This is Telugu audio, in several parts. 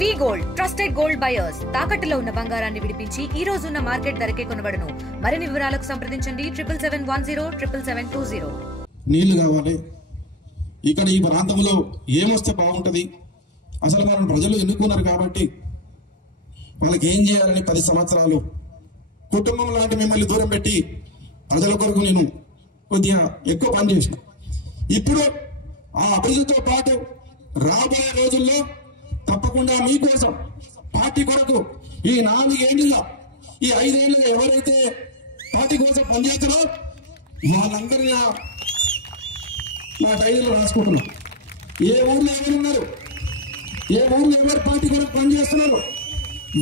వి గోల్డ్ ట్రస్టెడ్ గోల్డ్ బయర్స్ తాకట్టులో ఉన్న బంగారాన్ని విడిపించి ఈ రోజు ఉన్న మార్కెట్ ధరకే కొనబడును. మరిన్ని వివరాలకు సంప్రదించండి 77107720. నీళ్లు కావాలి. ఇక్కడ ఈ ప్రాంతంలో ఏమొస్తే బాగుంటుంది, అసలు మనం ప్రజలు ఎన్నుకున్నారు కాబట్టి వాళ్ళకి ఏం చేయాలని 10 సంవత్సరాలు కుటుంబం లాంటి మిమ్మల్ని దూరం పెట్టి ప్రజల కొరకు నేను కొద్దిగా ఎక్కువ పని చేసిన. ఇప్పుడు ఆ అభివృద్ధితో పాటు రాబోయే రోజుల్లో తప్పకుండా మీకోసం పార్టీ కొరకు ఈ 4 ఏళ్ళుగా ఈ 5 ఏళ్ళుగా ఎవరైతే పార్టీ కోసం పనిచేస్తారో వాళ్ళందరినీ నా డైరీలో రాసుకుంటున్నాం. ఏ ఊర్లో ఎవరున్నారు, ఏ ఊర్లో ఎవరు పార్టీ కొరకు పనిచేస్తున్నారు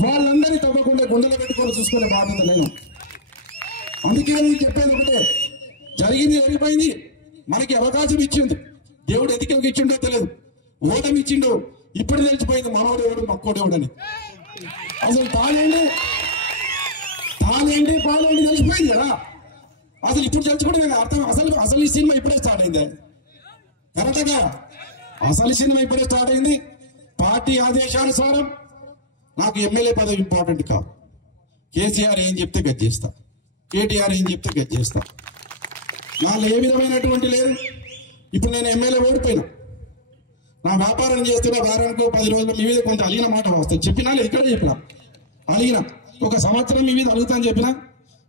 వాళ్ళందరినీ తప్పకుండా గుండెలు పెట్టుకొని చూసుకునే బాధ్యత నేను. అందుకే నేను చెప్పేది ఒకటే, జరిగింది జరిగిపోయింది. మనకి అవకాశం ఇచ్చింది దేవుడు, ఎదికలకి ఇచ్చిండో తెలియదు, ఓటమి ఇచ్చిండో ఇప్పుడు తెలిసిపోయింది మనోడు ఎవడు మక్కోడు ఎవడని. అసలు తాళేంటి తెలిసిపోయింది కదా. అసలు ఇప్పుడు తెలుసుకోవడం అర్థం. అసలు ఈ సినిమా ఇప్పుడే స్టార్ట్ అయింది కరెక్ట్గా. అసలు సినిమా ఇప్పుడే స్టార్ట్ అయింది. పార్టీ ఆదేశానుసారం నాకు ఎమ్మెల్యే పదవి ఇంపార్టెంట్ కాదు. కేసీఆర్ ఏం చెప్తే గది చేస్తా, కేటీఆర్ ఏం చెప్తే గది చేస్తా. నాలో ఏ విధమైనటువంటి లేదు. ఇప్పుడు నేను ఎమ్మెల్యే ఓడిపోయినా, నా వ్యాపారం చేస్తున్న వారానికి 10 రోజులు మీ మీద కొంత అలిగిన మాట వస్తాయి. చెప్పినా ఇక్కడ చెప్పినా అలిగిన 1 సంవత్సరం మీ మీద అలుగుతా అని చెప్పినా,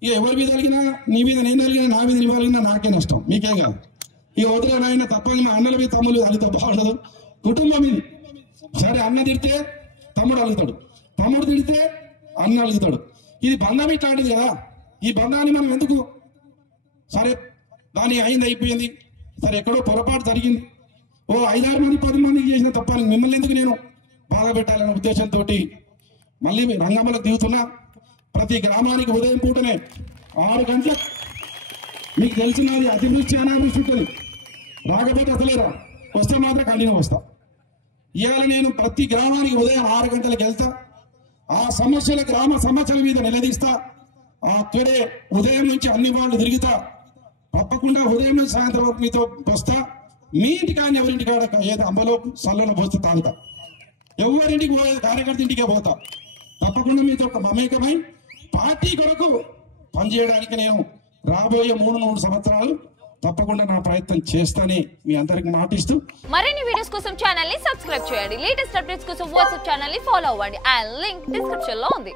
ఇక ఎవరి మీద అలిగినా, నీ మీద నేను అలిగినా, నా మీద నీ అలిగినా నాకే నష్టం, మీకేం కాదు. ఇక వదిలేనాయన తప్ప మా అన్నల మీద తమ్ముళ్ళు అలిగితే బాగుండదు. కుటుంబం ఇది. సరే, అన్న తిడితే తమ్ముడు అలుగుతాడు, తమ్ముడు తిడితే అన్న అలుగుతాడు. ఇది బంధం ఇట్లాంటిది కదా. ఈ బంధాన్ని మనం ఎందుకు, సరే దాని అయింది అయిపోయింది, సరే ఎక్కడో పొరపాటు జరిగింది, 5-6 మంది 10 మందికి చేసిన తప్ప మిమ్మల్ని ఎందుకు నేను బాధ పెట్టాలనే ఉద్దేశంతో మళ్ళీ రంగంలోకి దిగుతున్నా. ప్రతి గ్రామానికి ఉదయం పూటనే 6 గంటలకు, మీకు తెలిసినది అతివృష్టి అనావృష్టి ఉంటుంది, రాకపోతే అసలేరా, వస్తే మాత్రం కంటిన్యూ వస్తా. ఇవాళ నేను ప్రతి గ్రామానికి ఉదయం 6 గంటలకు వెళ్తా. ఆ సమస్యల, గ్రామ సమస్యల మీద నిలదీస్తా. అక్కడే ఉదయం నుంచి అన్ని వాళ్ళు తిరుగుతా. తప్పకుండా ఉదయం నుంచి సాయంత్రం వరకు మీతో వస్తా. మీ ఇంటికాని ఎవరింటికాడ ఏదో అంబలో సల్లలో పోస్తే తాగుతా. ఎవరింటికి పోయే కార్యకర్త ఇంటికే పోతా. తప్పకుండా మీతో ఒక మమేకమై పార్టీ కొరకు పనిచేయడానికి నేను రాబోయే 3 సంవత్సరాలు తప్పకుండా నా ప్రయత్నం చేస్తానే మీ అందరికి మాటిస్తూ, మరిన్ని వీడియోస్ కోసం ఛానల్ ని సబ్స్క్రైబ్ చేయండి. లేటెస్ట్ అప్డేట్స్ కోసం వాట్సాప్ ఛానల్ ని ఫాలో అవ్వండి. ఆ లింక్ డిస్క్రిప్షన్ లో ఉంది.